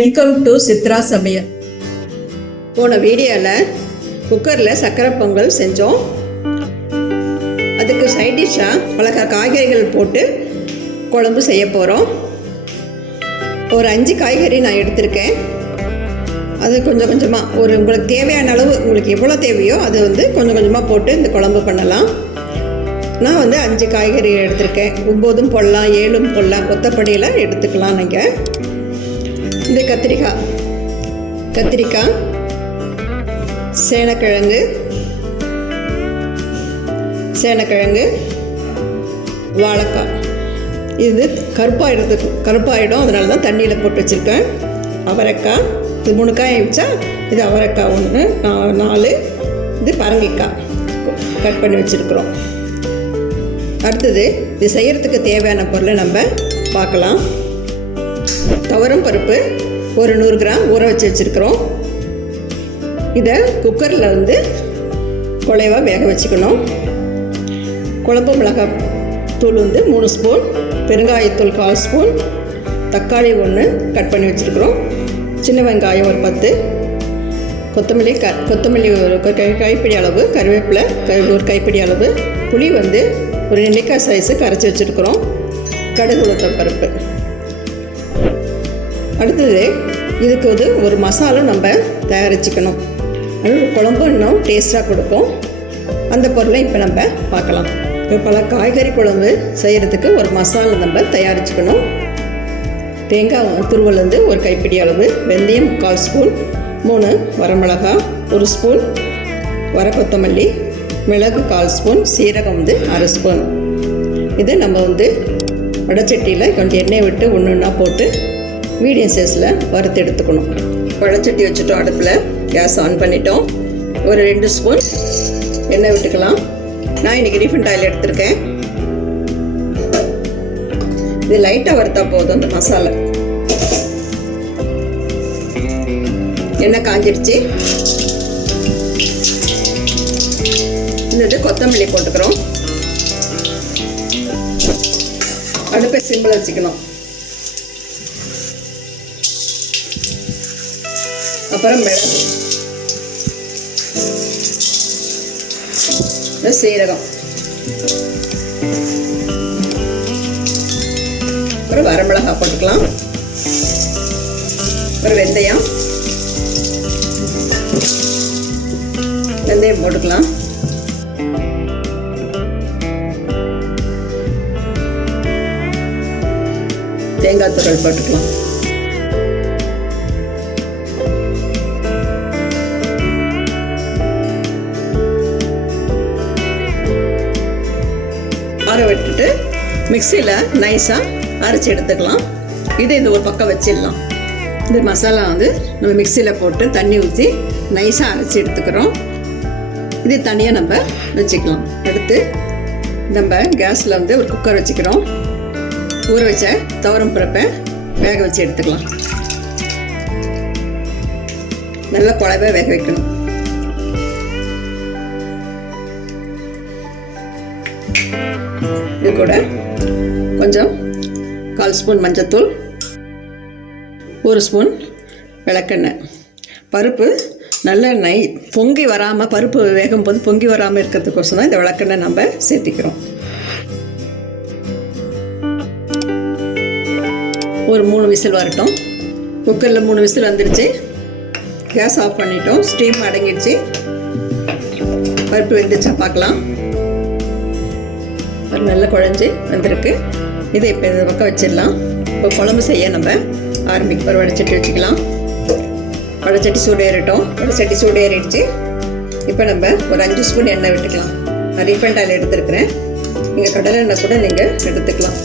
Welcome to Chitra சமையல். போன வீடியோவில் குக்கரில் சக்கரை பொங்கல் செஞ்சோம். அதுக்கு சைட் டிஷ்ஷாக பல காய்கறிகள் போட்டு குழம்பு செய்ய போகிறோம் ஒரு அஞ்சு காய்கறி நான் எடுத்திருக்கேன். அது கொஞ்சம் கொஞ்சமாக ஒரு உங்களுக்கு தேவையான அளவு உங்களுக்கு எவ்வளோ தேவையோ அது வந்து கொஞ்சம் கொஞ்சமாக போட்டு இந்த குழம்பு பண்ணலாம். நான் வந்து அஞ்சு காய்கறி எடுத்திருக்கேன். ஒம்போதும் போடலாம் ஏழும் போடலாம் கொத்தப்படியில் எடுத்துக்கலாம் நீங்கள் இது கத்திரிக்காய் கத்திரிக்காய் சேனக்கிழங்கு சேனக்கிழங்கு வாழைக்காய். இது கருப்பாயிடுறதுக்கு கருப்பாயிடும். அதனால தான் தண்ணியில் போட்டு வச்சுருக்கேன். அவரைக்காய் இது மூணு காய் வச்சா இது அவரைக்காய் ஒன்று நா- நாலு. இது பரங்கிக்காய். கட் பண்ணி வச்சுருக்குறோம். அடுத்தது இது செய்கிறதுக்கு தேவையான பொருளை நம்ம பார்க்கலாம். துவரம் பருப்பு ஒரு நூறு கிராம் ஊற வச்சு வச்சுருக்குறோம். இதை குக்கரில் வந்து குழைவாக வேக வச்சுக்கணும். குழம்பு மிளகாய் தூள் வந்து மூணு ஸ்பூன் பெருங்காயத்தூள் கால் ஸ்பூன் தக்காளி ஒன்று கட் பண்ணி வச்சுருக்குறோம். சின்ன வெங்காயம் ஒரு பத்து. கொத்தமல்லி க கொத்தமல்லி ஒரு கை கைப்பிடி அளவு கருவேப்பிலை ஒரு கைப்பிடி அளவு புளி வந்து ஒரு நெல்லிக்காய் சைஸு கரைச்சி வச்சுருக்குறோம். கடுகு உளுத்தம் பருப்பு. அடுத்தது இதுக்கு வந்து ஒரு மசாலா நம்ம தயாரிச்சுக்கணும். குழம்பு இன்னும் டேஸ்ட்டாக கொடுக்கும். அந்த பொருளை இப்போ நம்ம பார்க்கலாம். இப்போ பல காய்கறி குழம்பு செய்கிறதுக்கு ஒரு மசாலா நம்ம தயாரிச்சுக்கணும். தேங்காய் துருவல் வந்து ஒரு கைப்பிடி அளவு வெந்தயம் கால் ஸ்பூன் மூணு வரமிளகா ஒரு ஸ்பூன் வர கொத்தமல்லி மிளகு கால் ஸ்பூன் சீரகம் வந்து அரை ஸ்பூன். இதை நம்ம வந்து வடச்சட்டியில் கொஞ்சம் எண்ணெய் விட்டு ஒன்று ஒன்றா போட்டு மீடியம் சைஸில் வறுத்து எடுத்துக்கணும். பழச்சட்டி வச்சுட்டோம் அடுப்பில். கேஸ் ஆன் பண்ணிட்டோம். ஒரு ரெண்டு ஸ்பூன் எண்ணெய் விட்டுக்கலாம். நான் இன்றைக்கி ரீஃபண்ட் ஆயில் எடுத்திருக்கேன். இது லைட்டாக வறுத்தா போதும் இந்த மசாலா. எண்ணெய் காஞ்சிடுச்சு இந்த கொத்தமல்லி போட்டுக்கிறோம். அடுப்பை சிம்பிள் வச்சுக்கணும். அப்புறம் மிளகு சீரகம். அப்புறம் வரமிளகா போட்டுக்கலாம். அப்புறம் வெந்தயம். வெந்தயம் போட்டுக்கலாம். தேங்காய் துகள் போட்டுக்கலாம். ஆற விட்டுட்டு மிக்சியில் நைஸாக அரைச்சி எடுத்துக்கலாம். இது இந்த ஒரு பக்கம் வச்சிடலாம். இந்த மசாலா வந்து நம்ம மிக்சியில் போட்டு தண்ணி ஊற்றி நைஸாக அரைச்சி எடுத்துக்கிறோம். இது தனியாக நம்ம வச்சுக்கலாம். எடுத்து நம்ம கேஸில் வந்து ஒரு குக்கர் வச்சுக்கிறோம். ஊற வச்ச துவரம் பிறப்பை வேக வச்சு எடுத்துக்கலாம். நல்லா குழவை வேக வைக்கணும். இது கூட கொஞ்சம் கால் ஸ்பூன் மஞ்சத்தூள் ஒரு ஸ்பூன் விளக்கெண்ணெய். பருப்பு நல்ல நை பொங்கி வராமல் பருப்பு வேகும் போது பொங்கி வராமல் இருக்கிறதுக்கோசம் தான் இந்த விளக்கெண்ணெய் நம்ம சேர்த்திக்கிறோம். ஒரு மூணு விசில் வரட்டும். குக்கரில் மூணு விசில் வந்துடுச்சு கேஸ் ஆஃப் பண்ணிட்டோம். ஸ்டீம் அடங்கிடுச்சு. பருப்பு வெந்துச்சா பார்க்கலாம். ஒரு நல்ல குழஞ்சி வந்திருக்கு. இதை இப்போ இந்த பக்கம் வச்சிடலாம். இப்போ குழம்பு செய்ய நம்ம ஆரம்பிக்க ஒரு வடைச்சட்டி வச்சுக்கலாம். வடைச்சட்டி சூடு வடைச்சட்டி சூடேறிடுச்சு. இப்போ நம்ம ஒரு அஞ்சு ஸ்பூன் எண்ணெய் விட்டுக்கலாம். நான் ரீஃபண்ட் ஆயில் எடுத்துருக்குறேன். நீங்கள் கடலை எண்ணெய் கூட நீங்கள் எடுத்துக்கலாம்.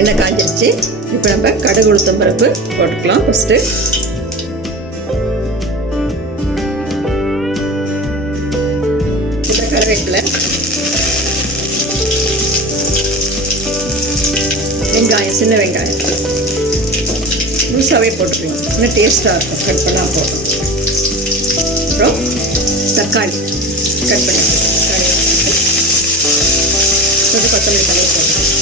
எண்ணெய் காஞ்சிருச்சு. இப்போ நம்ம கடுகு உளுத்தம் பருப்பு போட்டுக்கலாம். ஃபஸ்ட்டு கருவேப்பிலை. வெங்காயம் சின்ன வெங்காயம். முழுசாகவே போட்டுக்கலாம் இன்னும் டேஸ்ட்டாக இருக்கும். கட் பண்ணால் போதும். அப்புறம் தக்காளி. கட் பண்ணி தக்காளி. கொஞ்சம் கொத்தமல்லி தலை போட்டுக்கலாம்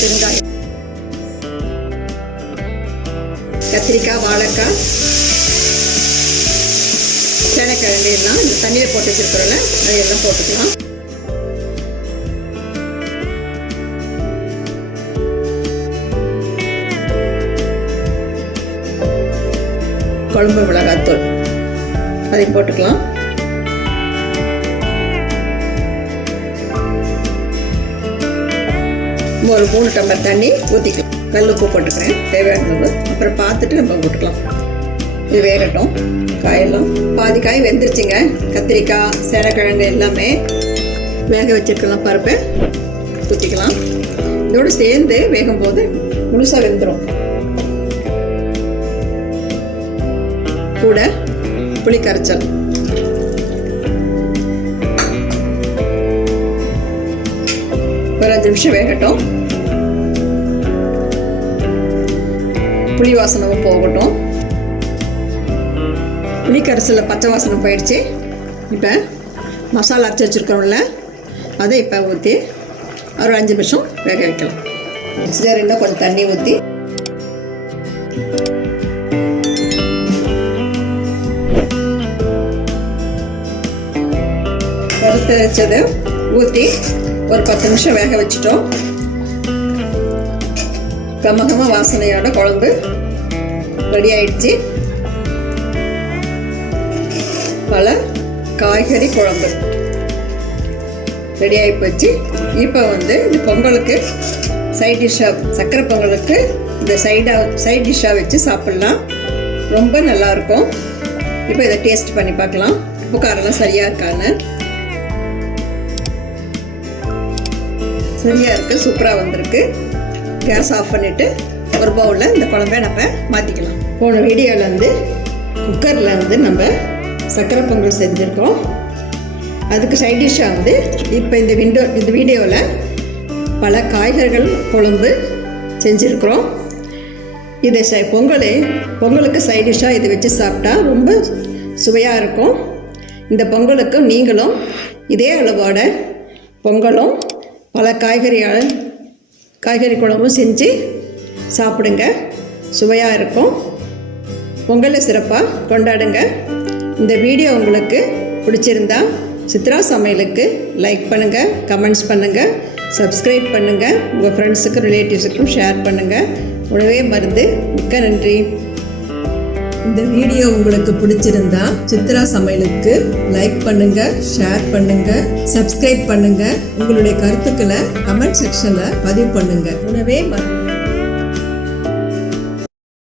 பெருங்காயம் கத்திரிக்காய் வாழைக்காய். சேனக்கிழங்கு எல்லாம் இந்த தண்ணியில் போட்டு வச்சிருக்கிறோம்ல அதையெல்லாம் போட்டுக்கலாம். குழம்பு மிளகாத்தூள். அதையும் போட்டுக்கலாம். ஒரு மூணு டம்ளர் தண்ணி ஊற்றிக்கலாம் கல் உப்பு போட்டுக்கிறேன். தேவையான அப்புறம் பார்த்துட்டு நம்ம போட்டுக்கலாம். இது வேகட்டும். காயெல்லாம் பாதி காய் வெந்துருச்சுங்க. கத்திரிக்காய் சேரக்கிழங்கு எல்லாமே வேக வச்சிருக்கலாம் பருப்பு. ஊற்றிக்கலாம் இதோடு சேர்ந்து வேகும் போது முழுசாக வெந்துடும் கூட புளி கரைச்சல். ஒரு அஞ்சு நிமிஷம் வேகட்டும். புளி வாசனமும் போகட்டும். புளி பச்சை வாசனை போயிடுச்சு. இப்போ மசாலா அரைச்சி வச்சுருக்கோம்ல அதை இப்போ ஊற்றி ஒரு அஞ்சு நிமிஷம் வேக வைக்கலாம். சரி கொஞ்சம் தண்ணி ஊற்றி வறுத்து வச்சதை ஊற்றி ஒரு பத்து நிமிஷம் வேக வச்சிட்டோம். கமகம வாசனையோட குழம்பு ரெடி ஆயிடுச்சு. பல காய்கறி குழம்பு. ரெடியாகி போச்சு. இப்போ வந்து இந்த பொங்கலுக்கு சைட் டிஷ்ஷாக சக்கரை பொங்கலுக்கு இந்த சைடாக சைட் டிஷ்ஷாக வச்சு சாப்பிட்லாம். ரொம்ப நல்லாயிருக்கும் இப்போ இதை டேஸ்ட் பண்ணி பார்க்கலாம். உப்பு காரெல்லாம் சரியாக இருக்கான்னு. சரியாக இருக்குது சூப்பராக வந்திருக்கு. கேஸ் ஆஃப் பண்ணிவிட்டு ஒரு பவுலில் இந்த குழம்பை நம்ம மாற்றிக்கலாம் போன வீடியோவில் வந்து குக்கரில் வந்து நம்ம சக்கரை பொங்கல் செஞ்சுருக்கோம். அதுக்கு சைட் டிஷ்ஷாக வந்து இப்போ இந்த விண்டோ இந்த வீடியோவில் பல காய்கறிகள் குழம்பு செஞ்சுருக்குறோம். இதை ச பொங்கல் பொங்கலுக்கு சைட் டிஷ்ஷாக இதை வச்சு சாப்பிட்டா ரொம்ப சுவையாக இருக்கும். இந்த பொங்கலுக்கு நீங்களும் இதே அளவோட பொங்கலும் பல காய்கறியால் காய்கறி குழம்பும் செஞ்சு சாப்பிடுங்க. சுவையாக இருக்கும். பொங்கலை சிறப்பாக கொண்டாடுங்க. இந்த வீடியோ உங்களுக்கு பிடிச்சிருந்தா சித்ரா சமையலுக்கு லைக் பண்ணுங்கள் கமெண்ட்ஸ் பண்ணுங்கள் சப்ஸ்கிரைப் பண்ணுங்கள் உங்கள் ஃப்ரெண்ட்ஸுக்கும் ரிலேட்டிவ்ஸுக்கும் ஷேர் பண்ணுங்கள் உணவே மருந்து. மிக்க நன்றி. இந்த வீடியோ உங்களுக்கு பிடிச்சிருந்தா சித்ரா சமையலுக்கு லைக் பண்ணுங்க ஷேர் பண்ணுங்க சப்ஸ்கிரைப் பண்ணுங்க. உங்களுடைய கருத்துக்களை கமெண்ட் செக்ஷன்ல பதிவு பண்ணுங்க. உணவே மருந்து.